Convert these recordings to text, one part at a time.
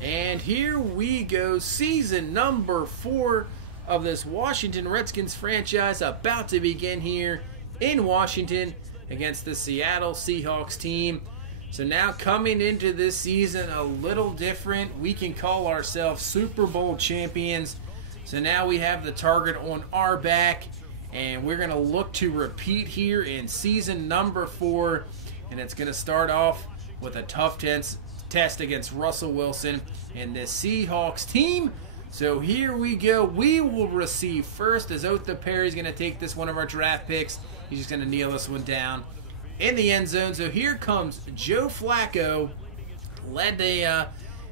And here we go, season number 4 of this Washington Redskins franchise about to begin here in Washington against the Seattle Seahawks team. So now coming into this season a little different. We can call ourselves Super Bowl champions. So now we have the target on our back, and we're going to look to repeat here in season number 4. And it's going to start off with a tough test against Russell Wilson and this Seahawks team. So here we go. We will receive first as Otha Perry's going to take this, one of our draft picks. He's just going to kneel this one down in the end zone. So here comes Joe Flacco. Led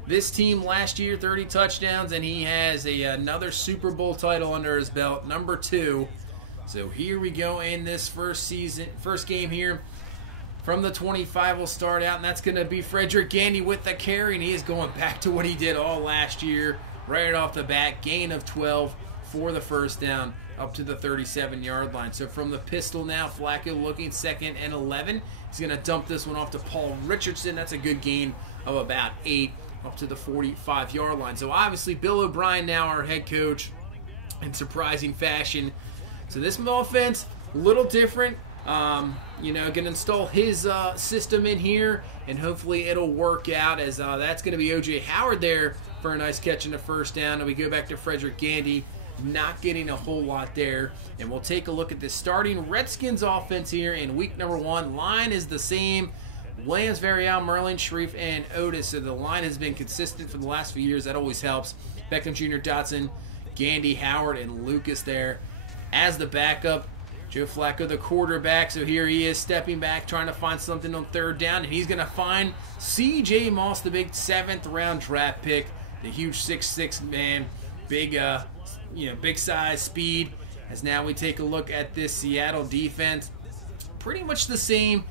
this team last year, 30 touchdowns, and he has another Super Bowl title under his belt, number 2. So here we go in this first game here. From the 25 will start out, and that's going to be Frederick Gandy with the carry, and he is going back to what he did all last year. Right off the bat, gain of 12 for the first down up to the 37-yard line. So from the pistol now, Flacco looking 2nd and 11. He's going to dump this one off to Paul Richardson. That's a good gain of about 8 up to the 45-yard line. So obviously Bill O'Brien now our head coach in surprising fashion. So this offense, a little different. Going to install his system in here, and hopefully it'll work out, as that's going to be O.J. Howard there for a nice catch in the first down. And we go back to Frederick Gandy, not getting a whole lot there. And we'll take a look at the starting Redskins offense here in week number 1. Line is the same. Williams, Varial, Merlin, Sharif, and Otis. So the line has been consistent for the last few years. That always helps. Beckham Jr., Dotson, Gandy, Howard, and Lucas there as the backup. Joe Flacco, the quarterback. So here he is stepping back, trying to find something on 3rd down. And he's going to find C.J. Moss, the big 7th-round draft pick. The huge 6'6" man. Big, big size, speed. As now we take a look at this Seattle defense. Pretty much the same.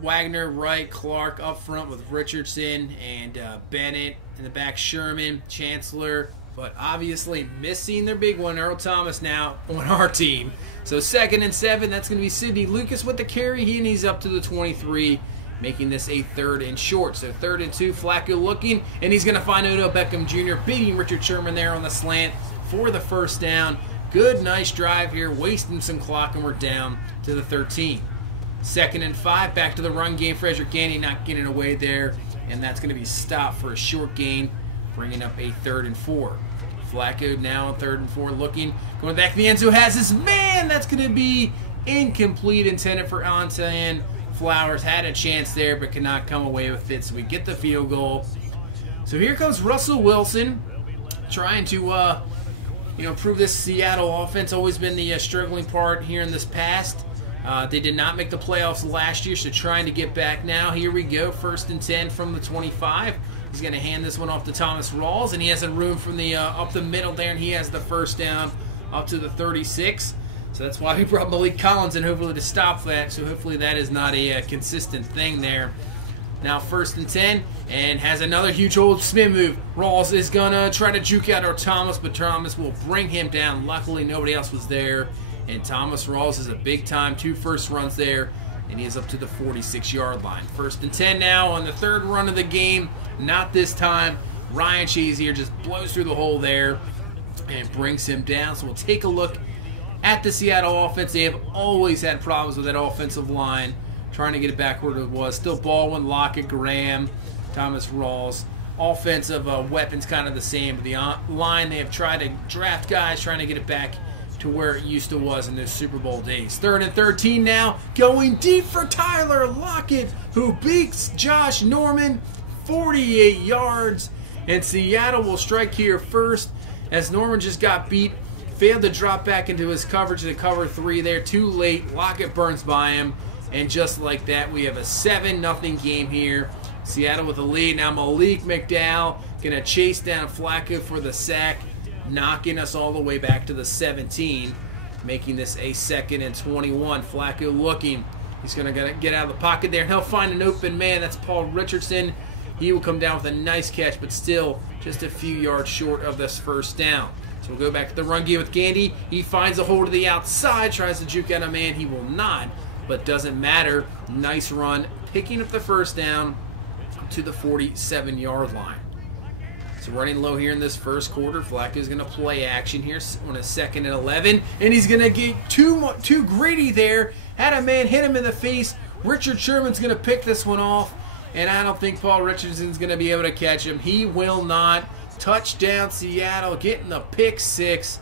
Wagner, Wright, Clark up front with Richardson and Bennett. In the back, Sherman, Chancellor. But obviously missing their big one, Earl Thomas, now on our team. So 2nd and 7, that's going to be Sidney Lucas with the carry. He's up to the 23, making this a 3rd and short. So 3rd and 2, Flacco looking, and he's going to find Odell Beckham Jr. beating Richard Sherman there on the slant for the first down. Good, nice drive here, wasting some clock, and we're down to the 13. 2nd and 5, back to the run game. Frederick Gandy not getting away there, and that's going to be stopped for a short gain, bringing up a 3rd and 4. Flacco now on 3rd and 4 looking. Going back to the end zone, has his man. That's going to be incomplete, intended for Anton Flowers. Had a chance there, but could not come away with it. So we get the field goal. So here comes Russell Wilson trying to improve this Seattle offense. Always been the struggling part here in this past. They did not make the playoffs last year, so trying to get back now. Here we go, 1st and 10 from the 25. He's going to hand this one off to Thomas Rawls, and he has a room from the up the middle there, and he has the first down up to the 36. So that's why we brought Malik Collins in, hopefully to stop that. So hopefully that is not a consistent thing there. Now 1st and 10, and has another huge old spin move. Rawls is going to try to juke out our Thomas, but Thomas will bring him down. Luckily, nobody else was there, and Thomas Rawls is a big-time 2 first runs there, and he is up to the 46-yard line. 1st and 10 now on the 3rd run of the game. Not this time. Ryan Shazier just blows through the hole there and brings him down. So we'll take a look at the Seattle offense. They have always had problems with that offensive line, trying to get it back where it was. Still Baldwin, Lockett, Graham, Thomas Rawls. Offensive weapons kind of the same. But the line, they have tried to draft guys, trying to get it back to where it used to was in those Super Bowl days. 3rd and 13 now, going deep for Tyler Lockett, who beats Josh Norman 48 yards. And Seattle will strike here first, as Norman just got beat, failed to drop back into his coverage to cover 3 there. Too late. Lockett burns by him, and just like that, we have a 7-0 game here. Seattle with a lead. Now Malik McDowell going to chase down Flacco for the sack, knocking us all the way back to the 17, making this a 2nd and 21. Flacco looking. He's going to get out of the pocket there, and he'll find an open man. That's Paul Richardson. He will come down with a nice catch, but still just a few yards short of this first down. So we'll go back to the run game with Gandy. He finds a hole to the outside, tries to juke out a man. He will not, but doesn't matter. Nice run, picking up the first down to the 47-yard line. So running low here in this first quarter. Flacco's going to play action here on a 2nd and 11. And he's going to get too greedy there. Had a man hit him in the face. Richard Sherman's going to pick this one off. And I don't think Paul Richardson's going to be able to catch him. He will not. Touchdown Seattle, getting the pick 6.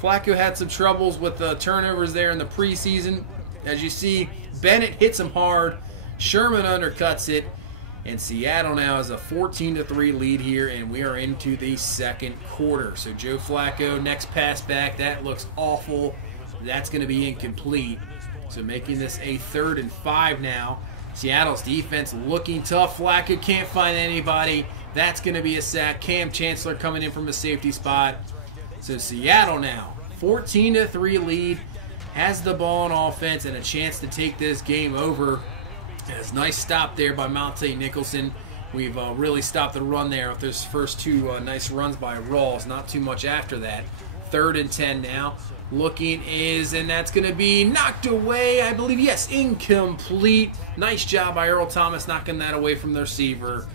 Flacco had some troubles with the turnovers there in the preseason. As you see, Bennett hits him hard. Sherman undercuts it. And Seattle now has a 14-3 lead here, and we are into the second quarter. So Joe Flacco, next pass back, that looks awful. That's going to be incomplete. So making this a 3rd and 5 now. Seattle's defense looking tough. Flacco can't find anybody. That's going to be a sack. Cam Chancellor coming in from a safety spot. So Seattle now, 14-3 lead, has the ball on offense and a chance to take this game over. As nice stop there by Monte Nicholson. We've really stopped the run there with those first 2 nice runs by Rawls. Not too much after that. 3rd and 10 now. Looking is, and that's going to be knocked away, I believe. Yes, incomplete. Nice job by Earl Thomas knocking that away from the receiver.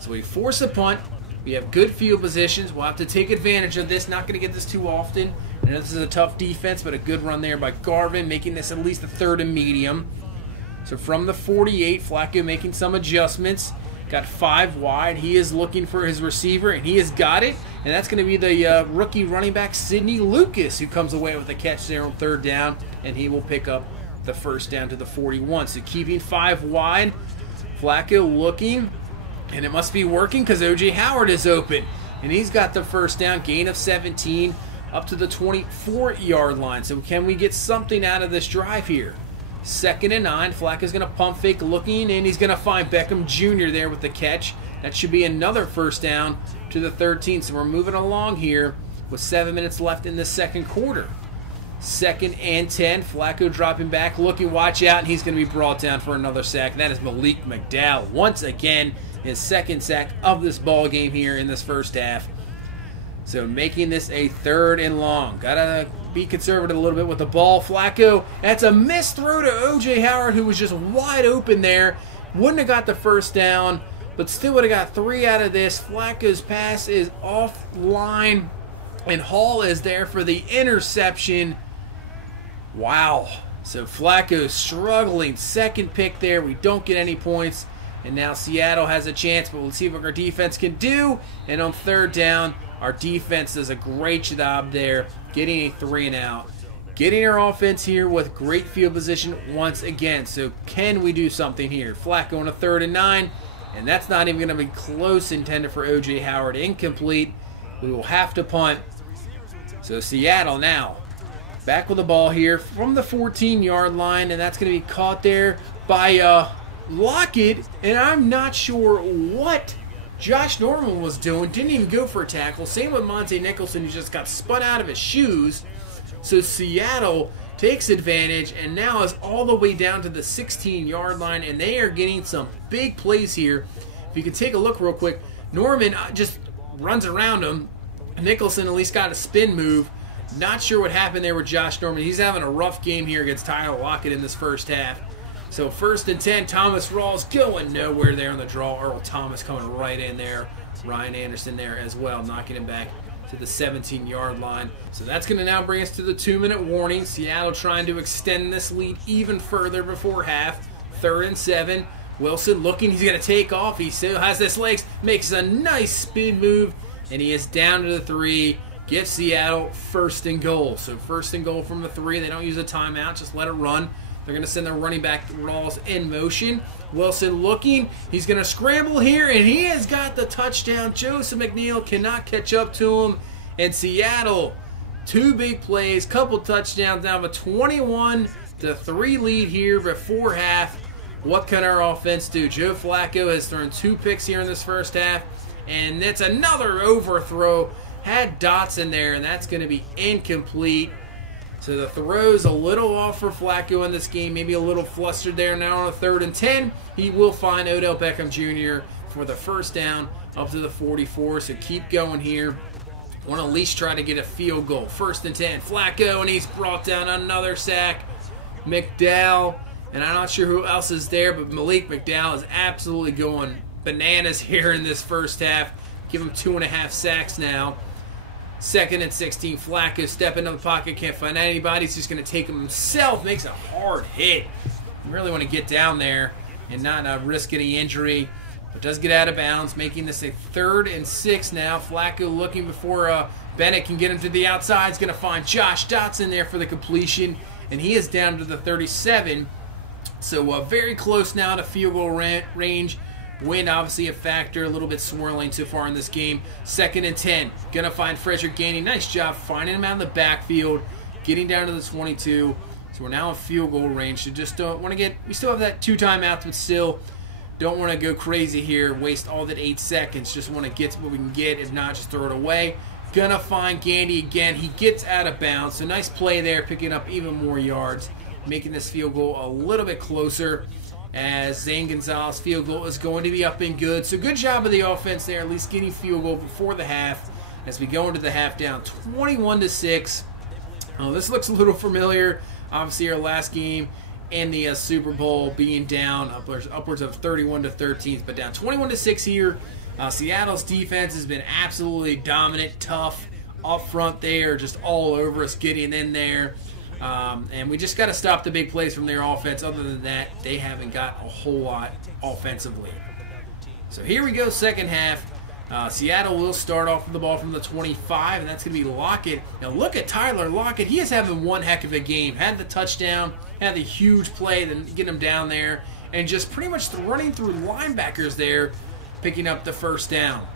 So we force a punt. We have good field positions. We'll have to take advantage of this. Not going to get this too often. I know this is a tough defense, but a good run there by Garvin, making this at least a 3rd and medium. So from the 48, Flacco making some adjustments. Got 5 wide. He is looking for his receiver, and he has got it. And that's going to be the rookie running back, Sidney Lucas, who comes away with a catch there on 3rd down, and he will pick up the first down to the 41. So keeping 5 wide. Flacco looking, and it must be working because O.J. Howard is open. And he's got the first down, gain of 17, up to the 24-yard line. So can we get something out of this drive here? 2nd and 9. Flacco's going to pump fake looking, and he's going to find Beckham Jr. there with the catch. That should be another first down to the 13. So we're moving along here with 7 minutes left in the second quarter. 2nd and 10. Flacco dropping back, looking, watch out, and he's going to be brought down for another sack. That is Malik McDowell. Once again, his 2nd sack of this ball game here in this first half. So making this a 3rd and long. Gotta be conservative a little bit with the ball. Flacco, that's a missed throw to O.J. Howard, who was just wide open there. Wouldn't have got the first down, but still would have got 3 out of this. Flacco's pass is offline, and Hall is there for the interception. Wow. So Flacco struggling. 2nd pick there. We don't get any points. And now Seattle has a chance, but we'll see what our defense can do. And on 3rd down, our defense does a great job there, getting a 3 and out. Getting our offense here with great field position once again. So can we do something here? Flacco on a 3rd and 9, and that's not even going to be close, intended for O.J. Howard. Incomplete. We will have to punt. So Seattle now back with the ball here from the 14-yard line, and that's going to be caught there by Lockett, and I'm not sure what Josh Norman was doing. Didn't even go for a tackle. Same with Monte Nicholson, who just got spun out of his shoes. So Seattle takes advantage and now is all the way down to the 16-yard line, and they are getting some big plays here. If you can take a look real quick, Norman just runs around him. Nicholson at least got a spin move. Not sure what happened there with Josh Norman. He's having a rough game here against Tyler Lockett in this first half. So 1st and 10, Thomas Rawls going nowhere there on the draw. Earl Thomas coming right in there. Ryan Anderson there as well, knocking him back to the 17-yard line. So that's going to now bring us to the 2-minute warning. Seattle trying to extend this lead even further before half. 3rd and 7. Wilson looking, he's going to take off. He still has his legs, makes a nice spin move, and he is down to the 3. Gives Seattle 1st and goal. So 1st and goal from the 3. They don't use a timeout, just let it run. They're going to send their running back Rawls in motion. Wilson looking. He's going to scramble here, and he has got the touchdown. Joseph McNeil cannot catch up to him. And Seattle, 2 big plays, couple touchdowns. Now have a 21-3 lead here before half. What can our offense do? Joe Flacco has thrown 2 picks here in this first half, and it's another overthrow. Had Dotson there, and that's going to be incomplete. So the throw's a little off for Flacco in this game, maybe a little flustered there. Now on a 3rd and 10, he will find Odell Beckham Jr. for the first down up to the 44. So keep going here. Want to at least try to get a field goal. 1st and 10, Flacco, and he's brought down another sack. McDowell, and I'm not sure who else is there, but Malik McDowell is absolutely going bananas here in this first half. give him 2.5 sacks now. 2nd and 16. Flacco stepping in the pocket, can't find anybody. He's just going to take him himself. Makes a hard hit. You really want to get down there and not risk any injury. But does get out of bounds, making this a 3rd and 6 now. Flacco looking before Bennett can get him to the outside. He's going to find Josh Dotson there for the completion. And he is down to the 37. So very close now to field goal range. Wind obviously a factor, a little bit swirling so far in this game. 2nd and 10. Gonna find Frederick Gainey. Nice job finding him out in the backfield, getting down to the 22. So we're now in field goal range. So just don't want to get, we still have that 2 timeouts, but still don't want to go crazy here, waste all that 8 seconds. Just want to get what we can get, if not just throw it away. Gonna find Gandy again. He gets out of bounds. So nice play there, picking up even more yards, making this field goal a little bit closer, as Zane Gonzalez field goal is going to be up and good. So good job of the offense there, at least getting field goal before the half, as we go into the half down 21-6. This looks a little familiar. Obviously our last game in the Super Bowl being down upwards of 31-13, but down 21-6 here. Seattle's defense has been absolutely dominant, tough up front there, just all over us, getting in there. And we just got to stop the big plays from their offense. Other than that, they haven't got a whole lot offensively. So here we go, second half. Seattle will start off with the ball from the 25, and that's going to be Lockett. Now look at Tyler Lockett. He is having one heck of a game. Had the touchdown, had the huge play, then get him down there, and just pretty much running through linebackers there, picking up the first down.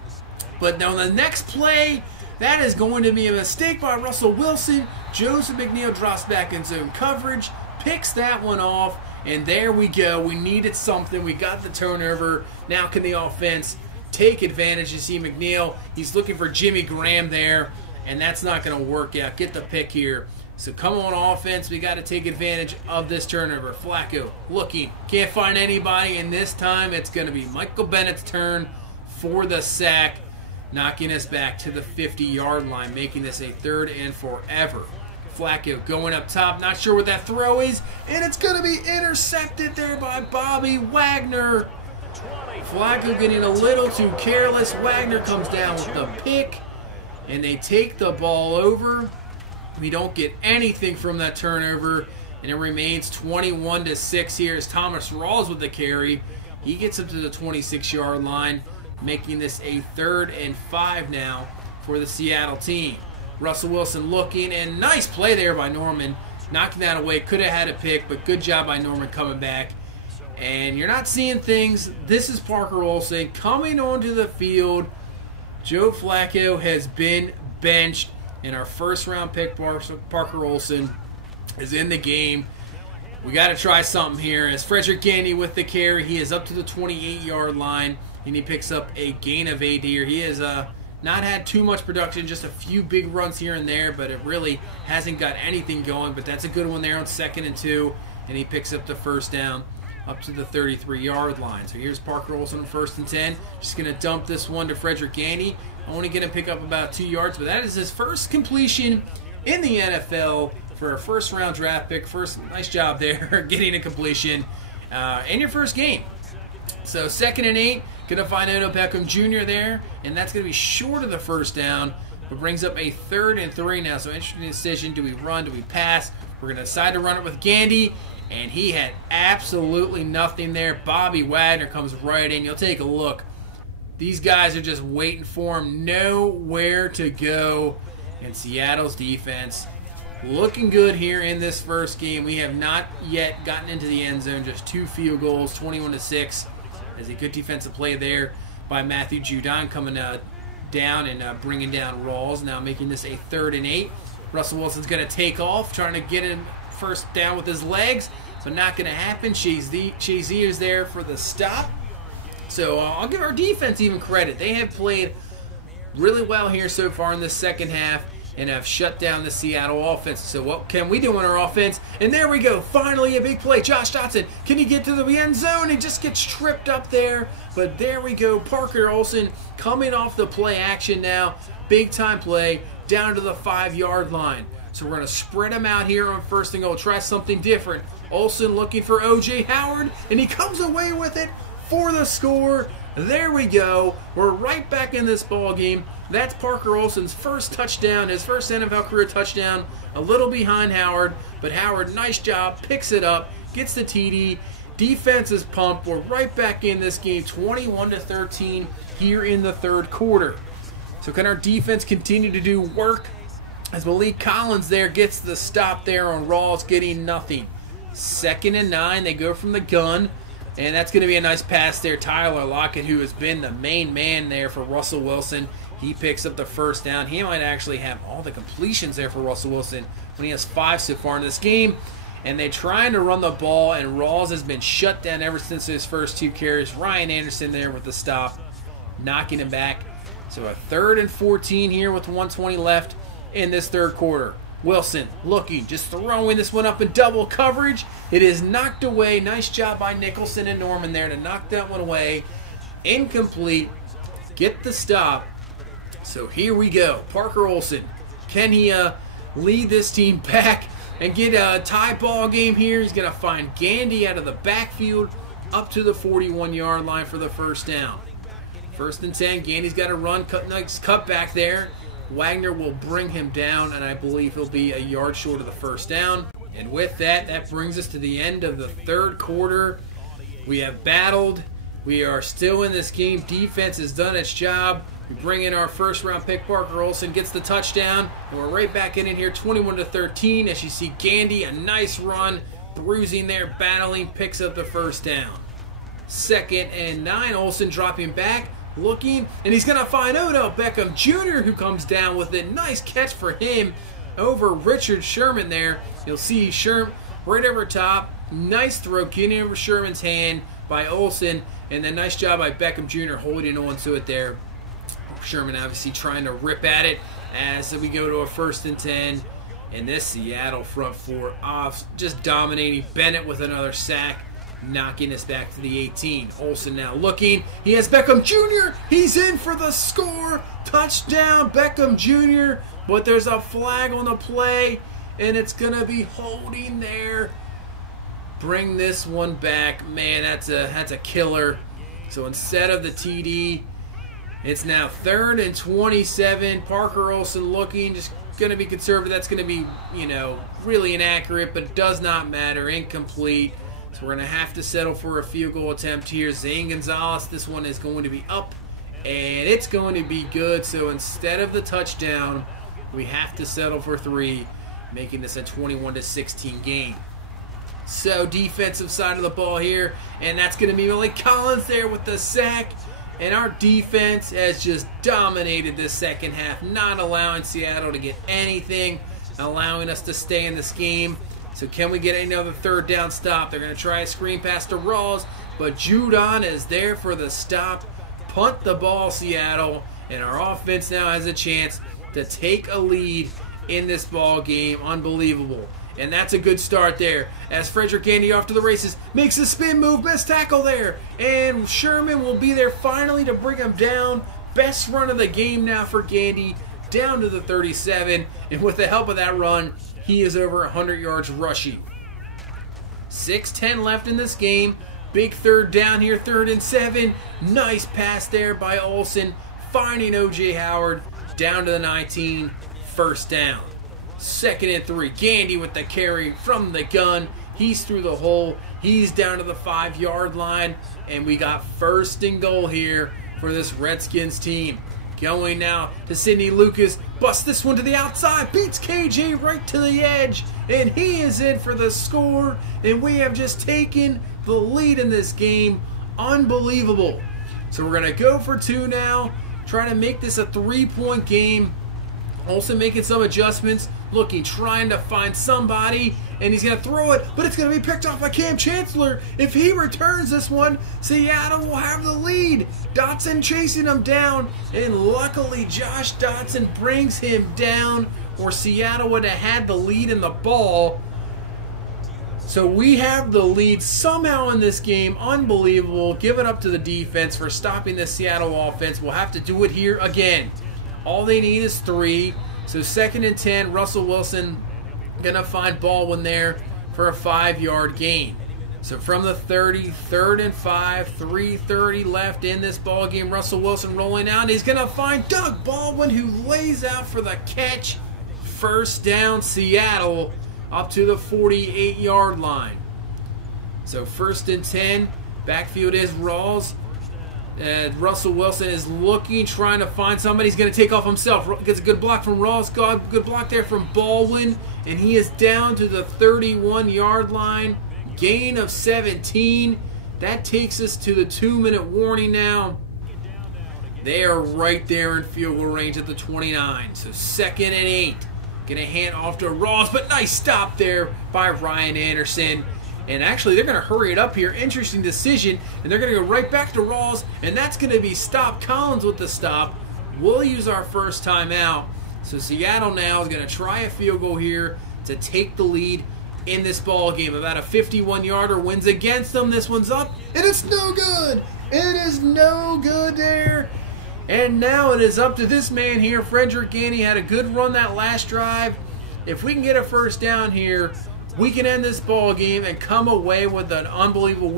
But now the next play, that is going to be a mistake by Russell Wilson. Joseph McNeil drops back in zone coverage, picks that one off, and there we go. We needed something. We got the turnover. Now can the offense take advantage? You see McNeil, he's looking for Jimmy Graham there, and that's not going to work out. Get the pick here. So come on offense, we got to take advantage of this turnover. Flacco looking, can't find anybody, and this time it's going to be Michael Bennett's turn for the sack, knocking us back to the 50-yard line, making this a 3rd and forever. Flacco going up top, not sure what that throw is, and it's going to be intercepted there by Bobby Wagner. Flacco getting a little too careless. Wagner comes down with the pick, and they take the ball over. We don't get anything from that turnover, and it remains 21-6 here as Thomas Rawls with the carry. He gets up to the 26-yard line, making this a 3rd and 5 now for the Seattle team. Russell Wilson looking, and nice play there by Norman, knocking that away. Could have had a pick, but good job by Norman coming back. And you're not seeing things. This is Parker Olsen coming onto the field. Joe Flacco has been benched, and our first-round pick, Parker Olsen, is in the game. We got to try something here. As Frederick Gandy with the carry, he is up to the 28-yard line, and he picks up a gain of 8 here. He has not had too much production, just a few big runs here and there, but it really hasn't got anything going. But that's a good one there on 2nd and 2, and he picks up the first down up to the 33-yard line. So here's Parker Olsen on 1st and 10. Just going to dump this one to Frederick Gandy. I want to get him pick up about 2 yards, but that is his first completion in the NFL for a first-round draft pick. Nice job there, getting a completion in your first game. So 2nd and 8, going to find Odell Beckham Jr. there, and that's going to be short of the first down, but brings up a 3rd and 3 now. So interesting decision. Do we run? Do we pass? We're going to decide to run it with Gandy, and he had absolutely nothing there. Bobby Wagner comes right in. You'll take a look. These guys are just waiting for him, nowhere to go. And Seattle's defense looking good here in this first game. We have not yet gotten into the end zone, just 2 field goals, 21-6. There's a good defensive play there by Matthew Judon coming down and bringing down Rawls, now making this a 3rd and 8. Russell Wilson's going to take off, trying to get him first down with his legs, so not going to happen. Shazier is there for the stop. So I'll give our defense even credit. They have played really well here so far in the second half and have shut down the Seattle offense. So what can we do on our offense? And there we go. Finally a big play. Josh Dotson, can he get to the end zone? He just gets tripped up there. But there we go. Parker Olsen coming off the play action now. Big time play down to the 5-yard line. So we're going to spread him out here on 1st and goal. Try something different. Olsen looking for O.J. Howard, and he comes away with it for the score. There we go. We're right back in this ball game. That's Parker Olson's first touchdown, his first NFL career touchdown. A little behind Howard, but Howard, nice job, picks it up, gets the TD. Defense is pumped. We're right back in this game, 21-13 here in the third quarter. So can our defense continue to do work? As Malik Collins there gets the stop there on Rawls, getting nothing. 2nd and 9, they go from the gun. And that's going to be a nice pass there. Tyler Lockett, who has been the main man there for Russell Wilson, he picks up the first down. He might actually have all the completions there for Russell Wilson when he has 5 so far in this game. And they're trying to run the ball, and Rawls has been shut down ever since his first 2 carries. Ryan Anderson there with the stop, knocking him back. So a 3rd and 14 here with 1:20 left in this third quarter. Wilson looking, just throwing this one up in double coverage. It is knocked away. Nice job by Nicholson and Norman there to knock that one away. Incomplete. Get the stop. So here we go. Parker Olson. Can he lead this team back and get a tie ball game here? He's going to find Gandy out of the backfield up to the 41-yard line for the first down. 1st and 10. Gandy's got to run. Nice cut back there. Wagner will bring him down, and I believe he'll be a yard short of the first down. And with that, that brings us to the end of the third quarter. We have battled. We are still in this game. Defense has done its job. We bring in our first-round pick. Parker Olson gets the touchdown. And we're right back in here, 21-13. As you see Gandy, a nice run, bruising there, battling, picks up the first down. 2nd and 9, Olson dropping back. Looking, and he's going to find Odell Beckham Jr., who comes down with it. Nice catch for him over Richard Sherman there. You'll see Sherman right over top. Nice throw getting over Sherman's hand by Olson, and then nice job by Beckham Jr. holding on to it there. Sherman obviously trying to rip at it as we go to a 1st and 10. And this Seattle front four off, just dominating. Bennett with another sack, knocking us back to the 18. Olsen now looking. He has Beckham Jr. He's in for the score. Touchdown, Beckham Jr. But there's a flag on the play, and it's going to be holding there. Bring this one back. Man, that's a killer. So instead of the TD, it's now 3rd and 27. Parker Olsen looking, just going to be conservative. That's going to be, really inaccurate, but it does not matter. Incomplete. So we're going to have to settle for a field goal attempt here. Zane Gonzalez, this one is going to be up, and it's going to be good. So instead of the touchdown, we have to settle for 3, making this a 21-16 game. So defensive side of the ball here, and that's going to be Malik Collins there with the sack. And our defense has just dominated this second half, not allowing Seattle to get anything, allowing us to stay in this game. So can we get another 3rd down stop? They're going to try a screen pass to Rawls, but Judon is there for the stop. Punt the ball, Seattle, and our offense now has a chance to take a lead in this ball game. Unbelievable. And that's a good start there. As Frederick Gandy off to the races, makes a spin move, best tackle there. And Sherman will be there finally to bring him down. Best run of the game now for Gandy, down to the 37. And with the help of that run, he is over 100 yards rushing. 6:10 left in this game. Big 3rd down here, 3rd and 7. Nice pass there by Olsen, finding O.J. Howard down to the 19. 1st down. 2nd and 3. Gandy with the carry from the gun. He's through the hole. He's down to the 5-yard line. And we got 1st and goal here for this Redskins team. Going now to Sidney Lucas. Busts this one to the outside. Beats KJ right to the edge. And he is in for the score. And we have just taken the lead in this game. Unbelievable. So we're going to go for 2 now. Trying to make this a 3-point game. Also making some adjustments, looking, trying to find somebody, and he's going to throw it, but it's going to be picked off by Cam Chancellor. If he returns this one, Seattle will have the lead. Dotson chasing him down, and luckily Josh Dotson brings him down, or Seattle would have had the lead in the ball. So we have the lead somehow in this game. Unbelievable. Give it up to the defense for stopping the Seattle offense. We'll have to do it here again. All they need is 3. So 2nd and 10, Russell Wilson going to find Baldwin there for a 5-yard gain. So from the 30, 3rd and 5, 3:30 left in this ball game. Russell Wilson rolling out, and he's going to find Doug Baldwin, who lays out for the catch. First down, Seattle, up to the 48-yard line. So 1st and 10, backfield is Rawls. And Russell Wilson is looking, trying to find somebody. He's going to take off himself. Gets a good block from Rawls. Good block there from Baldwin. And he is down to the 31-yard line. Gain of 17. That takes us to the 2-minute warning now. They are right there in field goal range at the 29. So 2nd and 8. Going to hand off to Rawls. But nice stop there by Ryan Anderson. And actually, they're going to hurry it up here. Interesting decision. And they're going to go right back to Rawls. And that's going to be stopped. Collins with the stop. We'll use our first timeout. So Seattle now is going to try a field goal here to take the lead in this ball game. About a 51-yarder wins against them. This one's up. And it's no good. It is no good there. And now it is up to this man here. Frederick Gandy had a good run that last drive. If we can get a first down here, we can end this ball game and come away with an unbelievable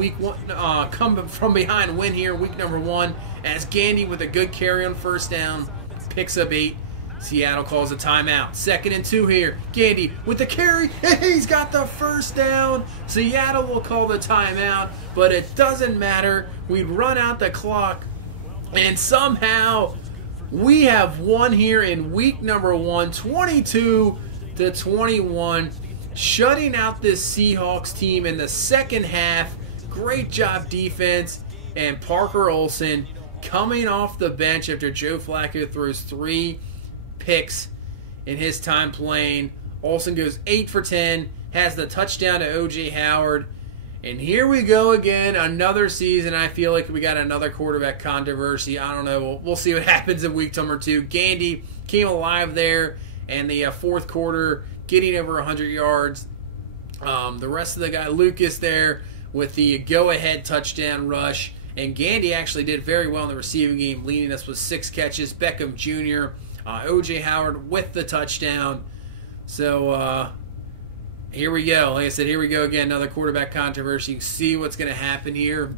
come from behind win here, week number 1, as Gandy with a good carry on first down picks up 8. Seattle calls a timeout. 2nd and 2 here. Gandy with the carry. He's got the first down. Seattle will call the timeout, but it doesn't matter. We run out the clock, and somehow we have won here in week number 1, 22-21. Shutting out this Seahawks team in the second half. Great job defense. And Parker Olson coming off the bench after Joe Flacco throws 3 picks in his time playing. Olson goes 8 for 10. Has the touchdown to O.J. Howard. And here we go again. Another season. I feel like we got another quarterback controversy. I don't know. We'll see what happens in week number 2. Gandy came alive there. And the 4th quarter, getting over 100 yards. The rest of the guy, Lucas there, with the go-ahead touchdown rush. And Gandy actually did very well in the receiving game, leading us with 6 catches. Beckham Jr., O.J. Howard with the touchdown. So here we go. Like I said, here we go again. Another quarterback controversy. You see what's going to happen here.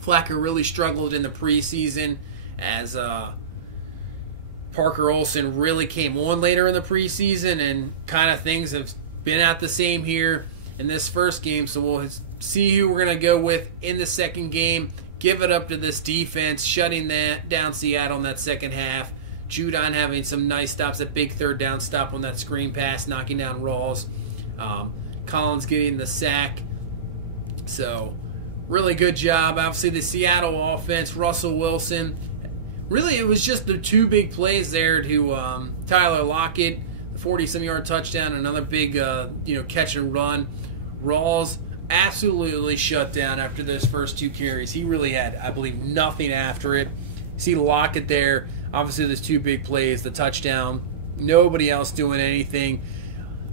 Flacco really struggled in the preseason as Parker Olson really came on later in the preseason, and kind of things have been out the same here in this first game. So we'll see who we're going to go with in the second game. Give it up to this defense, shutting down Seattle in that second half. Judon having some nice stops, a big 3rd down stop on that screen pass, knocking down Rawls. Collins getting the sack. So really good job. Obviously the Seattle offense, Russell Wilson. Really, it was just the 2 big plays there to Tyler Lockett, the 40-some yard touchdown, another big catch and run. Rawls absolutely shut down after those first 2 carries. He really had, I believe, nothing after it. See Lockett there. Obviously, there's 2 big plays, the touchdown. Nobody else doing anything.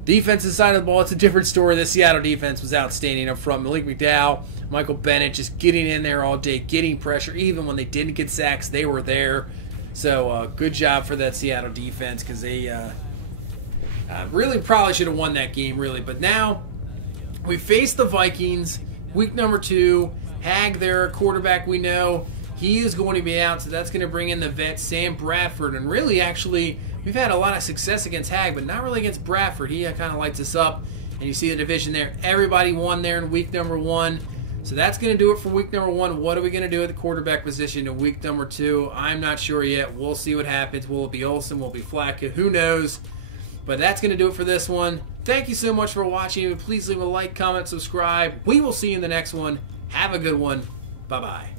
Defensive side of the ball, it's a different story. The Seattle defense was outstanding up front. Malik McDowell, Michael Bennett just getting in there all day, getting pressure. Even when they didn't get sacks, they were there. So good job for that Seattle defense, because they really probably should have won that game, really. But now we face the Vikings, week number 2. Hag, their quarterback, we know. He is going to be out, so that's going to bring in the vet, Sam Bradford. And really, actually, we've had a lot of success against Hag, but not really against Bradford. He kind of lights us up. And you see the division there. Everybody won there in week number 1. So that's going to do it for week number 1. What are we going to do at the quarterback position in week number 2? I'm not sure yet. We'll see what happens. Will it be Olsen? Will it be Flacco? Who knows? But that's going to do it for this one. Thank you so much for watching. Please leave a like, comment, subscribe. We will see you in the next one. Have a good one. Bye-bye.